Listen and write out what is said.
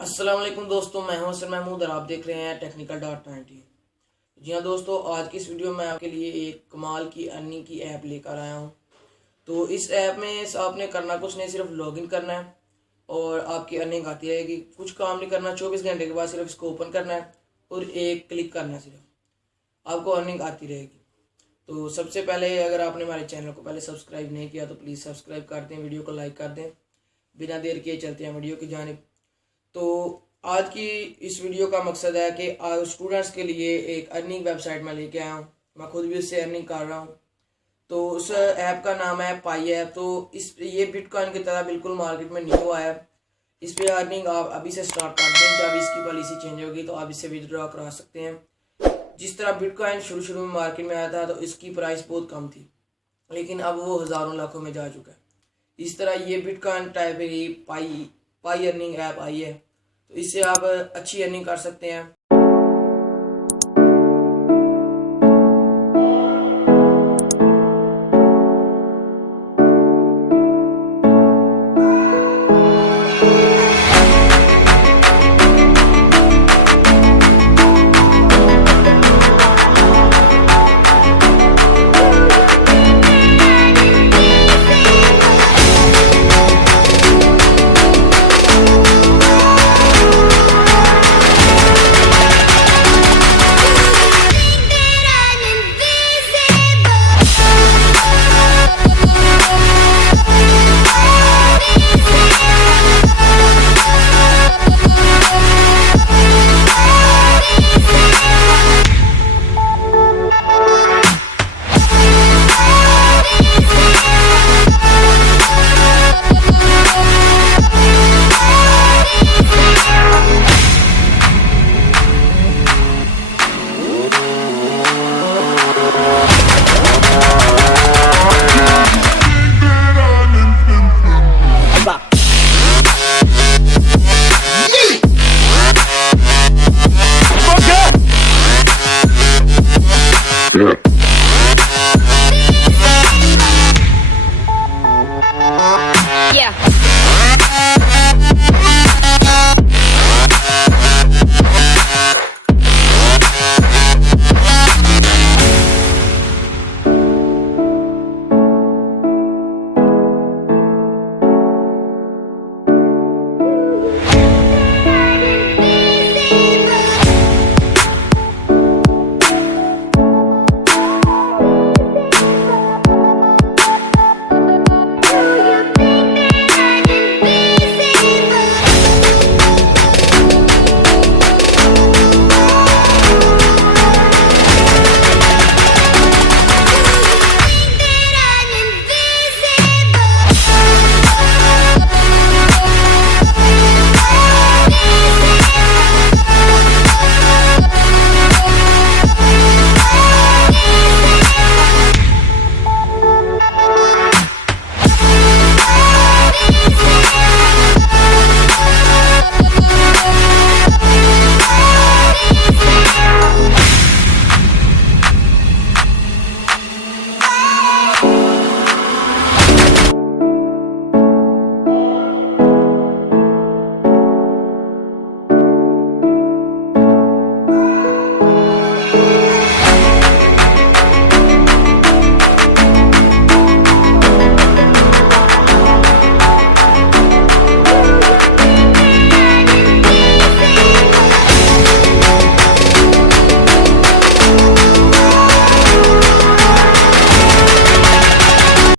अस्सलाम वालेकुम दोस्तों, मैं हूं सर महमूद और आप देख रहे हैं टेक्निकल.19। जी हाँ दोस्तों, आज की इस वीडियो में आपके लिए एक कमाल की अर्निंग की ऐप लेकर आया हूं। तो इस ऐप में आपने करना कुछ नहीं, सिर्फ लॉगिन करना है और आपकी अर्निंग आती रहेगी। कुछ काम नहीं करना, 24 घंटे के बाद सिर्फ इसको ओपन करना है और एक क्लिक करना है, सिर्फ आपको अर्निंग आती रहेगी। तो सबसे पहले अगर आपने हमारे चैनल को पहले सब्सक्राइब नहीं किया तो प्लीज़ सब्सक्राइब कर दें, वीडियो को लाइक कर दें। बिना देर किए चलते हैं वीडियो की जानिब। तो आज की इस वीडियो का मकसद है कि आज स्टूडेंट्स के लिए एक अर्निंग वेबसाइट में लेके आया हूँ। मैं खुद भी उससे अर्निंग कर रहा हूँ। तो उस ऐप का नाम है पाई ऐप। तो ये बिटकॉइन की तरह बिल्कुल मार्केट में न्यू आया है। इस पे अर्निंग आप अभी से स्टार्ट कर दें। जब इसकी पॉलिसी चेंज होगी तो आप इससे विड्रॉ करा सकते हैं। जिस तरह बिटकॉइन शुरू में मार्केट में आया था तो इसकी प्राइस बहुत कम थी, लेकिन अब वो हज़ारों लाखों में जा चुका है। इस तरह ये बिटकॉइन टाइप ही पाई अर्निंग ऐप आई है। तो इससे आप अच्छी अर्निंग कर सकते हैं।